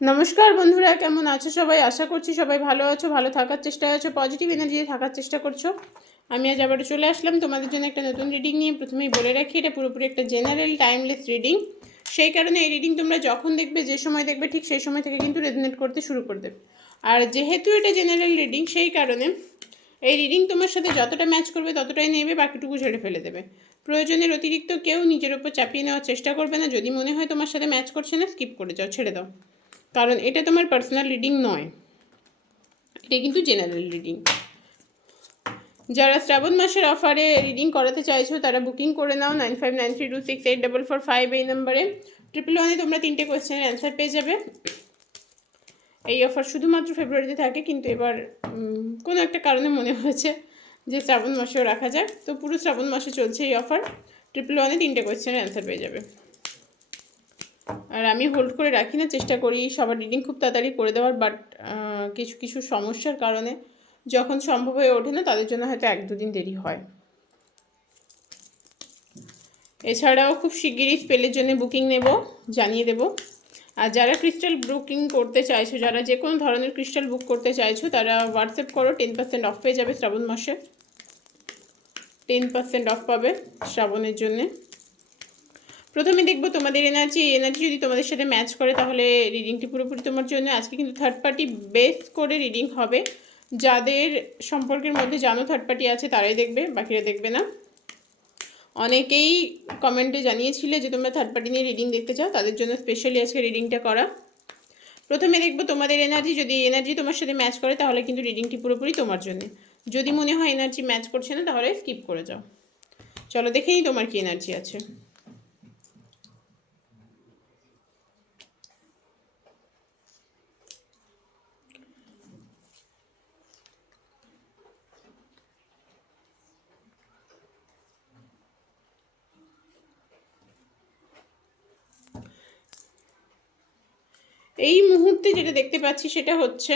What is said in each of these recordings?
নমস্কার বন্ধুরা, কেমন আছো সবাই? আশা করছি সবাই ভালো আছো, ভালো থাকার চেষ্টায় আছো, পজিটিভ এনার্জি থাকার চেষ্টা করছো। আমি আজ আবারও চলে আসলাম তোমাদের জন্য একটা নতুন রিডিং নিয়ে। প্রথমেই বলে রাখি, এটা পুরোপুরি একটা জেনারেল টাইমলেস রিডিং। সেই কারণে এই রিডিং তোমরা যখন দেখবে, যে সময় দেখবে, ঠিক সেই সময় থেকে কিন্তু রেজোনেট করতে শুরু করে দেবে। আর যেহেতু এটা জেনারেল রিডিং, সেই কারণে এই রিডিং তোমার সাথে যতটা ম্যাচ করবে ততটাই নেবে, বাকিটুকু ঝেড়ে ফেলে দেবে। প্রয়োজনের অতিরিক্ত কেউ নিজের ওপর চাপিয়ে নেওয়ার চেষ্টা করবে না। যদি মনে হয় তোমার সাথে ম্যাচ করছে না, স্কিপ করে যাও, ছেড়ে দাও, কারণ এটা তোমার পার্সোনাল রিডিং নয়, এটা কিন্তু জেনারেল রিডিং। যারা শ্রাবণ মাসের অফারে রিডিং করাতে চাইছো তারা বুকিং করে নাও 9593268445 এই নম্বরে। 111 তোমরা 3টে কোয়েশ্চেনের অ্যান্সার পেয়ে যাবে। এই অফার শুধুমাত্র ফেব্রুয়ারিতে থাকে, কিন্তু এবার কোনো একটা কারণে মনে হয়েছে যে শ্রাবণ মাসেও রাখা যায়, তো পুরো শ্রাবণ মাসে চলছে এই অফার। 111 3টে কোয়েশ্চেনের অ্যান্সার পেয়ে যাবে। আর আমি হোল্ড করে রাখি না, চেষ্টা করি সবার রিডিং খুব তাড়াতাড়ি করে দেওয়ার, বাট কিছু কিছু সমস্যার কারণে যখন সম্ভব হয়ে ওঠে না, তাদের জন্য হয়তো 1-2 দিন দেরি হয়। এছাড়াও খুব শিগগিরই স্পেলের জন্য বুকিং নেব, জানিয়ে দেব। আর যারা ক্রিস্টাল বুকিং করতে চাইছো, যারা যে কোনো ধরনের ক্রিস্টাল বুক করতে চাইছো, তারা হোয়াটসঅ্যাপ করো, 10% অফ পেয়ে যাবে শ্রাবণ মাসে। 10% অফ পাবে শ্রাবণের জন্যে। প্রথমে দেখবো তোমাদের এনার্জি। এনার্জি যদি তোমাদের সাথে ম্যাচ করে তাহলে রিডিংটি পুরোপুরি তোমার জন্য। আজকে কিন্তু থার্ড পার্টি বেস করে রিডিং হবে। যাদের সম্পর্কের মধ্যে জানো থার্ড পার্টি আছে তারাই দেখবে, বাকিরা দেখবে না। অনেকেই কমেন্টে জানিয়েছিলে যে তোমরা থার্ড পার্টি নিয়ে রিডিং দেখতে চাও, তাদের জন্য স্পেশালি আজকে রিডিংটা করা। প্রথমে দেখবো তোমাদের এনার্জি। যদি এনার্জি তোমার সাথে ম্যাচ করে তাহলে কিন্তু রিডিংটি পুরোপুরি তোমার জন্য। যদি মনে হয় এনার্জি ম্যাচ করছে না তাহলে স্কিপ করে যাও। চলো দেখে নিই তোমার কি এনার্জি আছে। এই মুহূর্তে যেটা দেখতে পাচ্ছি সেটা হচ্ছে,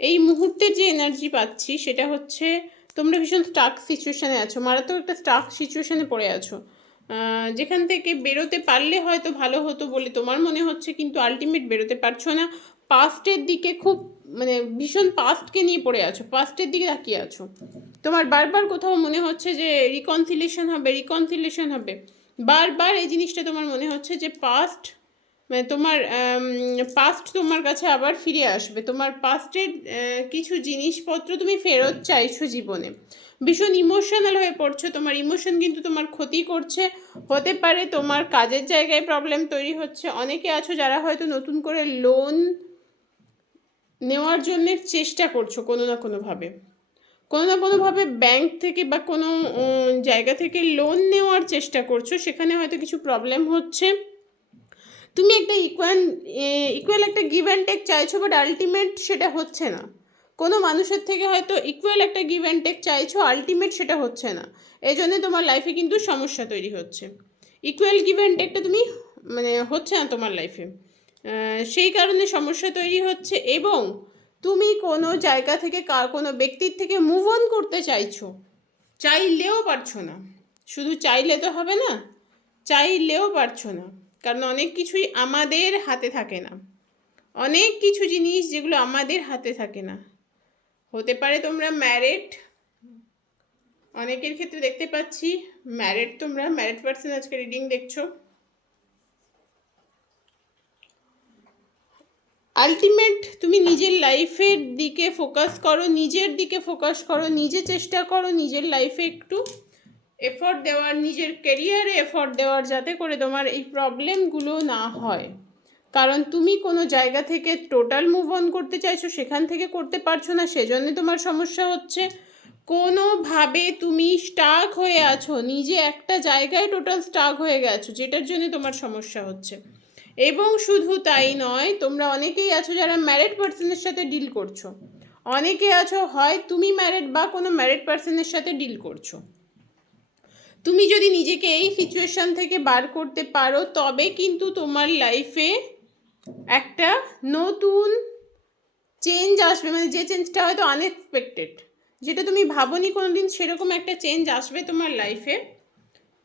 এই মুহূর্তে যে এনার্জি পাচ্ছি সেটা হচ্ছে তোমরা ভীষণ স্টাক সিচুয়েশানে আছো, মারাত্মক একটা স্টাক সিচুয়েশানে পড়ে আছো, যেখান থেকে বেরোতে পারলে হয়তো ভালো হতো বলে তোমার মনে হচ্ছে, কিন্তু আলটিমেট বেরোতে পারছো না। পাস্টের দিকে খুব ভীষণ পাস্টকে নিয়ে পড়ে আছো, পাস্টের দিকে তাকিয়ে আছো। তোমার বারবার কোথাও মনে হচ্ছে যে রিকনসিলেশন হবে, বারবার এই জিনিসটা তোমার মনে হচ্ছে যে পাস্ট, মানে তোমার পাস্ট তোমার কাছে আবার ফিরে আসবে। তোমার পাস্টের কিছু জিনিসপত্র তুমি ফেরত চাইছো জীবনে। ভীষণ ইমোশনাল হয়ে পড়ছো, তোমার ইমোশন কিন্তু তোমার ক্ষতি করছে। হতে পারে তোমার কাজের জায়গায় প্রবলেম তৈরি হচ্ছে। অনেকে আছো যারা হয়তো নতুন করে লোন নেওয়ার জন্য চেষ্টা করছো, কোনো না কোনোভাবে ব্যাংক থেকে বা কোনো জায়গা থেকে লোন নেওয়ার চেষ্টা করছো, সেখানে হয়তো কিছু প্রবলেম হচ্ছে। তুমি একটা ইকুয়াল একটা গিভ অ্যান্ড টেক চাইছো, বাট আলটিমেট সেটা হচ্ছে না। কোনো মানুষের থেকে হয়তো ইকুয়াল একটা গিভ অ্যান্ড টেক চাইছো, আলটিমেট সেটা হচ্ছে না। এই জন্য তোমার লাইফে কিন্তু সমস্যা তৈরি হচ্ছে। ইকুয়াল গিভ অ্যান্ড টেকটা তুমি হচ্ছে না তোমার লাইফে, সেই কারণে সমস্যা তৈরি হচ্ছে। এবং তুমি কোনো জায়গা থেকে কোনো ব্যক্তির থেকে মুভ অন করতে চাইছো, চাইলেও পারছো না। শুধু চাইলে তো হবে না, চাইলেও পারছো না, কারণ অনেক কিছুই আমাদের হাতে থাকে না। অনেক কিছু জিনিস যেগুলো আমাদের হাতে থাকে না। হতে পারে তোমরা ম্যারিড, অনেকের ক্ষেত্রে দেখতে পাচ্ছি ম্যারিড, তোমরা ম্যারিড পার্সন আজকে রিডিং দেখছো। আলটিমেট তুমি নিজের লাইফের দিকে ফোকাস করো, নিজের দিকে ফোকাস করো, নিজে চেষ্টা করো নিজের লাইফে একটু এফোর্ট দেওয়ার, নিজের কেরিয়ারে এফোর্ট দেওয়ার, যাতে করে তোমার এই প্রবলেমগুলো না হয়। কারণ তুমি কোনো জায়গা থেকে টোটাল মুভ অন করতে চাইছো, সেখান থেকে করতে পারছো না, সেজন্য তোমার সমস্যা হচ্ছে। কোনোভাবে তুমি স্টাক হয়ে আছো, নিজে একটা জায়গায় টোটাল স্টাক হয়ে গেছো, যেটার জন্য তোমার সমস্যা হচ্ছে। এবং শুধু তাই নয়, তোমরা অনেকেই আছো যারা ম্যারিড পার্সনের সাথে ডিল করছো। অনেকে আছো হয় তুমি ম্যারিড বা কোনো ম্যারিড পার্সনের সাথে ডিল করছো। তুমি যদি নিজেকে এই সিচুয়েশন থেকে বার করতে পারো, তবে কিন্তু তোমার লাইফে একটা নতুন চেঞ্জ আসবে। মানে যে চেঞ্জটা হয়তো আনএক্সপেক্টেড, যেটা তুমি ভাবোনি কোনো দিন, সেরকম একটা চেঞ্জ আসবে তোমার লাইফে।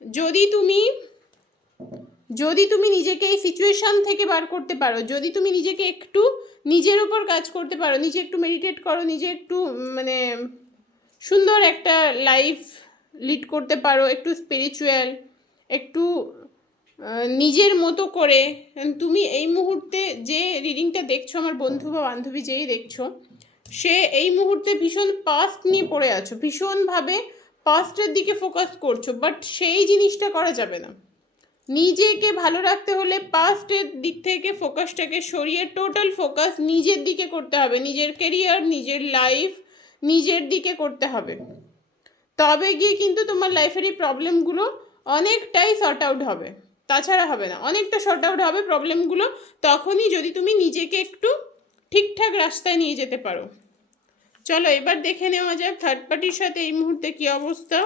যদি তুমি যদি তুমি নিজেকে এই সিচুয়েশান থেকে বার করতে পারো, যদি তুমি নিজেকে একটু নিজের উপর কাজ করতে পারো, নিজে একটু মেডিটেট করো, নিজে একটু মানে সুন্দর একটা লাইফ লিড করতে পারো, একটু স্পিরিচুয়াল, একটু নিজের মতো করে, তুমি এই মুহূর্তে যে রিডিংটা দেখছো, আমার বন্ধু বা বান্ধবী যেই দেখছো, সে এই মুহূর্তে ভীষণ পাস্ট নিয়ে পড়ে আছো, ভীষণভাবে পাস্টের দিকে ফোকাস করছো, বাট সেই জিনিসটা করা যাবে না। নিজেকে ভালো রাখতে হলে পাস্টের দিক থেকে ফোকাসটাকে সরিয়ে টোটাল ফোকাস নিজের দিকে করতে হবে, নিজের কেরিয়ার, নিজের লাইফ, নিজের দিকে করতে হবে। তবে গিয়ে কিন্তু তোমার লাইফের এই প্রবলেমগুলো অনেকটাই সর্ট আউট হবে, তাছাড়া হবে না। অনেকটা সর্ট আউট হবে প্রবলেমগুলো তখনই যদি তুমি নিজেকে একটু ঠিকঠাক রাস্তায় নিয়ে যেতে পারো। চলো এবার দেখে নেওয়া যাক থার্ড পার্টির সাথে এই মুহূর্তে কী অবস্থা।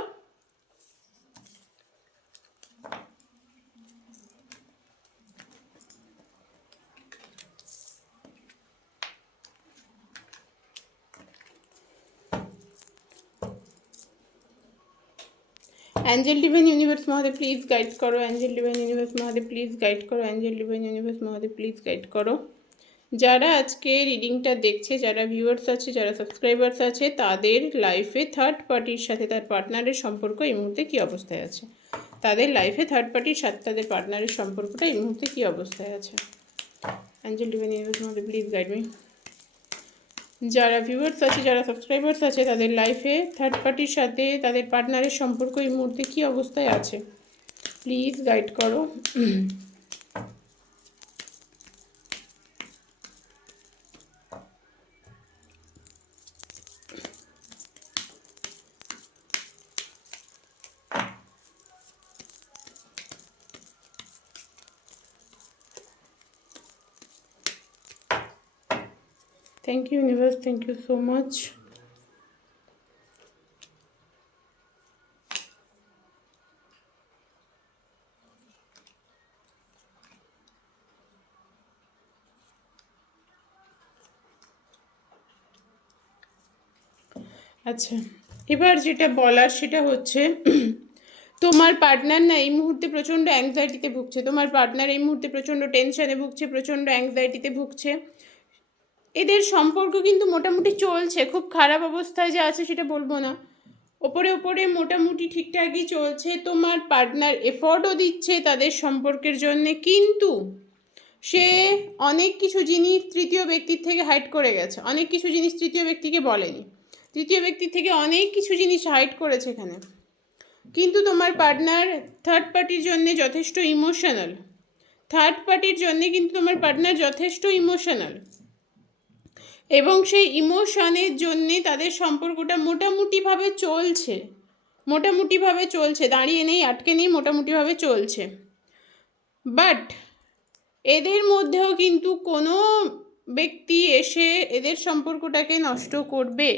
Angel divine universe Mahadev please guide करो, angel divine universe Mahadev please guide करो, angel divine universe Mahadev please guide करो। যারা আজকে রিডিংটা দেখছে, যারা ভিউয়ার্স আছে, যারা সাবস্ক্রাইবার্স আছে, তাদের লাইফে থার্ড পার্টির সাথে তার পার্টনারের সম্পর্ক এই মুহূর্তে কী অবস্থায় আছে, তাদের লাইফে থার্ড পার্টির সাথে তাদের পার্টনারের সম্পর্কটা এই মুহূর্তে কী অবস্থায় আছে। এঞ্জেল ডিভাইন ইউনিভার্স মধ্যে প্লিজ গাইড মি। যারা ভিউয়ার্স আছে, যারা সাবস্ক্রাইবার্স আছে, তাদের লাইফে থার্ড পার্টির সাথে তাদের পার্টনারের সম্পর্ক এই মুহূর্তে কী অবস্থায় আছে, প্লিজ গাইড করো। Thank you universe, thank you so much. আচ্ছা, এবার যেটা বলার সেটা হচ্ছে তোমার পার্টনার না এই মুহূর্তে প্রচণ্ড অ্যাংজাইটিতে ভুগছে, তোমার পার্টনার এই মুহূর্তে প্রচণ্ড টেনশনে ভুগছে, প্রচণ্ড অ্যাংজাইটিতে ভুগছে। এদের সম্পর্ক কিন্তু মোটামুটি চলছে, খুব খারাপ অবস্থায় যে আছে সেটা বলবো না, ওপরে ওপরে মোটামুটি ঠিকঠাকই চলছে। তোমার পার্টনার এফোর্টও দিচ্ছে তাদের সম্পর্কের জন্যে, কিন্তু সে অনেক কিছু জিনিস তৃতীয় ব্যক্তির থেকে হাইড করে গেছে, অনেক কিছু জিনিস তৃতীয় ব্যক্তিকে বলেনি, তৃতীয় ব্যক্তির থেকে অনেক কিছু জিনিস হাইড করেছে এখানে। কিন্তু তোমার পার্টনার থার্ড পার্টির জন্যে যথেষ্ট ইমোশনাল, থার্ড পার্টির জন্যে কিন্তু তোমার পার্টনার যথেষ্ট ইমোশনাল, এবং সেই ইমোশনের জন্যে তাদের সম্পর্কটা মোটামুটিভাবে চলছে, মোটামুটিভাবে চলছে, দাঁড়িয়ে নেই, আটকে নেই, মোটামুটিভাবে চলছে। বাট এদের মধ্যেও কিন্তু কোনো ব্যক্তি এসে এদের সম্পর্কটাকে নষ্ট করবে,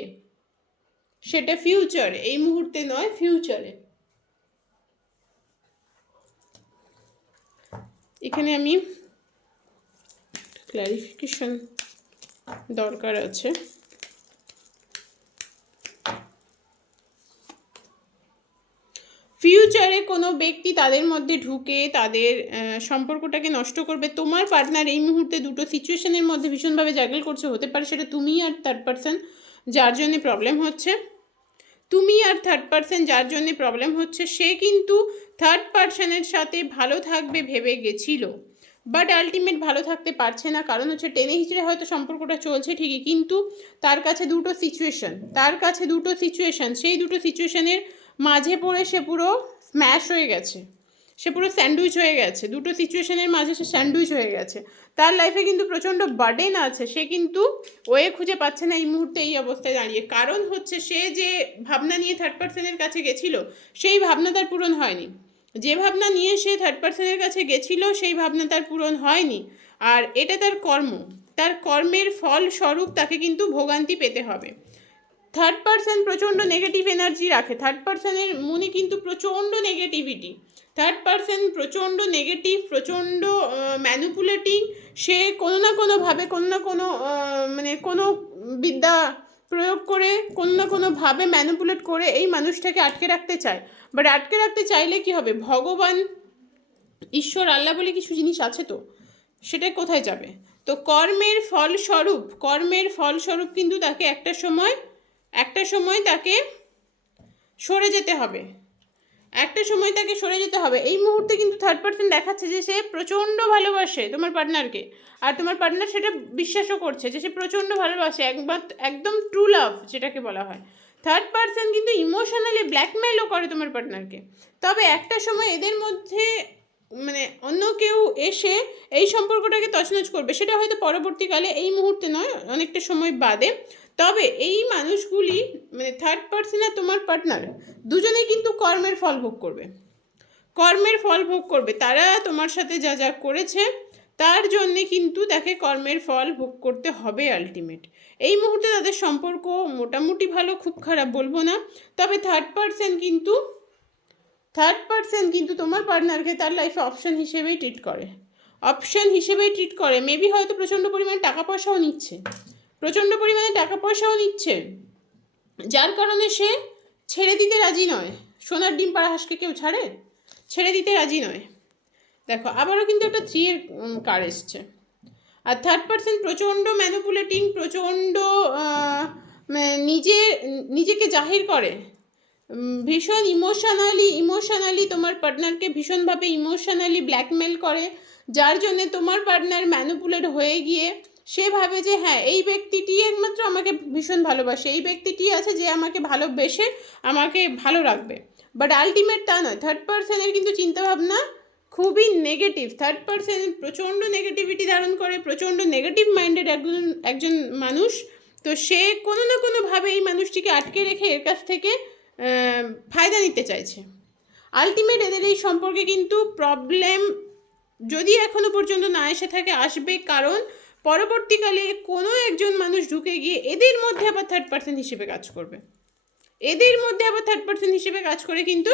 সেটা ফিউচারে, এই মুহূর্তে নয়, ফিউচারে। এখানে আমি ক্ল্যারিফিকেশন দরকার আছে। ফিউচারে কোনো ব্যক্তি তাদের মধ্যে ঢুকে তাদের সম্পর্কটাকে নষ্ট করবে। তোমার পার্টনার এই মুহূর্তে দুটো সিচুয়েশনের মধ্যে ভীষণভাবে জাগল করছে, হতে পারে সেটা তুমি আর থার্ড পার্সন, যার জন্যে প্রবলেম হচ্ছে, তুমি আর থার্ড পার্সন যার জন্যে প্রবলেম হচ্ছে। সে কিন্তু থার্ড পার্সনের সাথে ভালো থাকবে ভেবে গেছিল, বাট আলটিমেট ভালো থাকতে পারছে না, কারণ হচ্ছে টেনে হিচড়ে হয়তো সম্পর্কটা চলছে ঠিকই, কিন্তু তার কাছে দুটো সিচুয়েশন, সেই দুটো সিচুয়েশনের মাঝে পড়ে সে পুরো স্ম্যাশ হয়ে গেছে, সে পুরো স্যান্ডউইচ হয়ে গেছে, দুটো সিচুয়েশনের মাঝে সে স্যান্ডউইচ হয়ে গেছে। তার লাইফে কিন্তু প্রচণ্ড বার্ডেন আছে, সে কিন্তু ওয়ে খুঁজে পাচ্ছে না এই মুহূর্তে এই অবস্থায় দাঁড়িয়ে। কারণ হচ্ছে সে যে ভাবনা নিয়ে থার্ড পার্সনের কাছে গেছিলো, সেই ভাবনা তার পূরণ হয়নি, যে ভাবনা নিয়ে সে থার্ড পার্সনের কাছে গেছিলো সেই ভাবনা তার পূরণ হয়নি, আর এটা তার কর্ম, তার কর্মের ফল স্বরূপ তাকে কিন্তু ভোগান্তি পেতে হবে। থার্ড পার্সন প্রচণ্ড নেগেটিভ এনার্জি রাখে, থার্ড পার্সনের মনে কিন্তু প্রচণ্ড নেগেটিভিটি, থার্ড পার্সন প্রচণ্ড নেগেটিভ, প্রচণ্ড ম্যানিপুলেটিং। সে কোনো না কোনোভাবে, কোনো না কোনো মানে কোনো বিদ্যা প্রয়োগ করে, কোনো না কোনোভাবে ম্যানিপুলেট করে এই মানুষটাকে আটকে রাখতে চায়। বাট আটকে রাখতে চাইলে কি হবে, ভগবান ঈশ্বর আল্লাহ বলে কিছু জিনিস আছে, তো সেটা কোথায় যাবে? তো কর্মের ফলস্বরূপ কিন্তু তাকে একটা সময় তাকে সরে যেতে হবে, এই মুহূর্তে কিন্তু থার্ড পার্সন দেখাচ্ছে যে সে প্রচণ্ড ভালোবাসে তোমার পার্টনারকে, আর তোমার পার্টনার সেটা বিশ্বাসও করছে যে সে প্রচণ্ড ভালোবাসে, একদম ট্রু লাভ যেটাকে বলা হয়। থার্ড পার্সন কিন্তু ইমোশনালি ব্ল্যাকমেলও করে তোমার পার্টনারকে। তবে একটা সময় এদের মধ্যে মানে অন্য কেউ এসে এই সম্পর্কটাকে তছনছ করবে, সেটা হয়তো পরবর্তীকালে, এই মুহূর্তে নয়, অনেকটা সময় বাদে। তবে এই মানুষগুলি মানে থার্ড পার্সন আর তোমার পার্টনার দুজনেই কিন্তু কর্মের ফল ভোগ করবে। তারা তোমার সাথে যা যা করেছে তার জন্যে কিন্তু তাকে কর্মের ফল ভোগ করতে হবে আলটিমেট। এই মুহূর্তে তাদের সম্পর্ক মোটামুটি ভালো, খুব খারাপ বলবো না। তবে থার্ড পার্সন কিন্তু তোমার পার্টনারকে তার লাইফে অপশন হিসেবেই ট্রিট করে। মেবি হয়তো প্রচণ্ড পরিমাণে টাকা পয়সাও নিচ্ছে, যার কারণে সে ছেড়ে দিতে রাজি নয়। সোনার ডিম পাড়া হাঁসকে কেউ ছেড়ে দিতে রাজি নয়। দেখো আবারও কিন্তু একটা 3 এর কার্ড এসছে। আর থার্ড পার্সন প্রচণ্ড ম্যানিপুলেটিং, প্রচণ্ড নিজেকে জাহির করে, ভীষণ ইমোশনালি তোমার পার্টনারকে ভীষণভাবে ইমোশনালি ব্ল্যাকমেল করে, যার জন্যে তোমার পার্টনার ম্যানিপুলেট হয়ে গিয়ে সে ভাবে যে হ্যাঁ এই ব্যক্তিটি একমাত্র আমাকে ভীষণ ভালোবাসে, এই ব্যক্তিটি আছে যে আমাকে ভালোবেসে আমাকে ভালো রাখবে। বাট আলটিমেট তা নয়। থার্ড পার্সনের কিন্তু চিন্তাভাবনা খুবই নেগেটিভ। থার্ড পার্সন প্রচণ্ড নেগেটিভিটি ধারণ করে, প্রচণ্ড নেগেটিভ মাইন্ডেড একজন মানুষ। তো সে কোনো না কোনোভাবে এই মানুষটিকে আটকে রেখে এর কাছ থেকে ফায়দা নিতে চাইছে। আলটিমেট এদের এই সম্পর্কে কিন্তু প্রবলেম যদি এখনো পর্যন্ত না এসে থাকে, আসবে, কারণ পরবর্তীকালে কোনো একজন মানুষ ঢুকে গিয়ে এদের মধ্যে আবার থার্ড পার্সন হিসেবে কাজ করে কিন্তু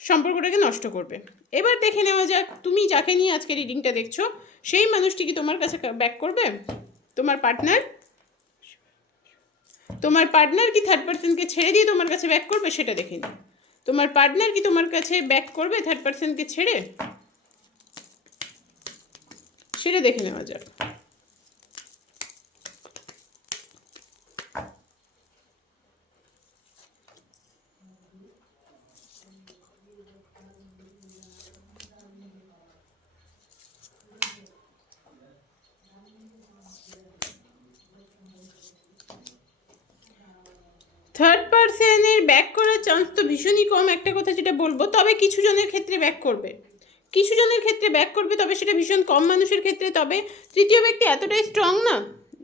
সম্পর্কটাকে নষ্ট করবে। এবার দেখে নেওয়া যাক, তুমি যাকে নিয়ে আজকে রিডিংটা দেখছো সেই মানুষটি কি তোমার কাছে ব্যাক করবে? তোমার পার্টনার কি থার্ড পার্সনকে ছেড়ে দিয়ে তোমার কাছে ব্যাক করবে, সেটা দেখে নিই। তোমার পার্টনার কি তোমার কাছে ব্যাক করবে থার্ড পার্সনকে ছেড়ে, সেটা দেখে নেওয়া যাক। থার্ড পার্সনের ব্যাক করার চান্স তো ভীষণই কম, একটা কথা যেটা বলবো। তবে কিছু জনের ক্ষেত্রে ব্যাক করবে, তবে সেটা ভীষণ কম মানুষের ক্ষেত্রে। তবে তৃতীয় ব্যক্তি এতটাই স্ট্রং না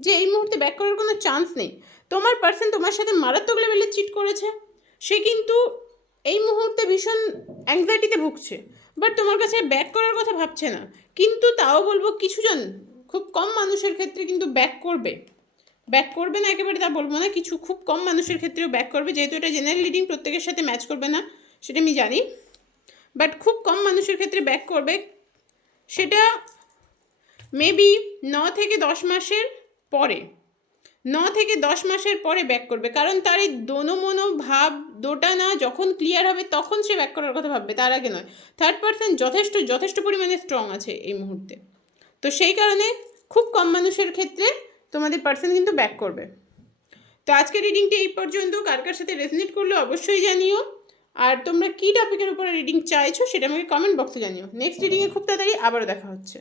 যে এই মুহূর্তে ব্যাক করার কোনো চান্স নেই। তোমার পার্সন তোমার সাথে মারাত্মক লেভেলে চিট করেছে, সে কিন্তু এই মুহূর্তে ভীষণ অ্যাংজাইটিতে ভুগছে, বাট তোমার কাছে ব্যাক করার কথা ভাবছে না। কিন্তু তাও বলবো কিছুজন, খুব কম মানুষের ক্ষেত্রে কিন্তু ব্যাক করবে না একেবারে তা বলবো না, কিছু খুব কম মানুষের ক্ষেত্রেও ব্যাক করবে। যেহেতু এটা জেনারেল রিডিং, প্রত্যেকের সাথে ম্যাচ করবে না সেটা আমি জানি, বাট খুব কম মানুষের ক্ষেত্রে ব্যাক করবে। সেটা মেবি 9 থেকে 10 মাসের পরে ব্যাক করবে, কারণ তার এই দোনো ভাব দোটা না যখন ক্লিয়ার হবে তখন সে ব্যাক করার কথা ভাববে, তার আগে নয়। থার্ড পার্সন যথেষ্ট পরিমাণে স্ট্রং আছে এই মুহূর্তে। তো সেই কারণে খুব কম মানুষের ক্ষেত্রে তোমাদের পার্সন কিন্তু ব্যাক করবে। তো আজকের রিডিংটি এই পর্যন্ত। কার সাথে রেজনেট করলে অবশ্যই জানিও, আর তোমরা কী টপিকের উপরে রিডিং চাইছো সেটা আমাকে কমেন্ট বক্সে জানিও। নেক্সট রিডিংয়ে খুব তাড়াতাড়ি আবারও দেখা হচ্ছে।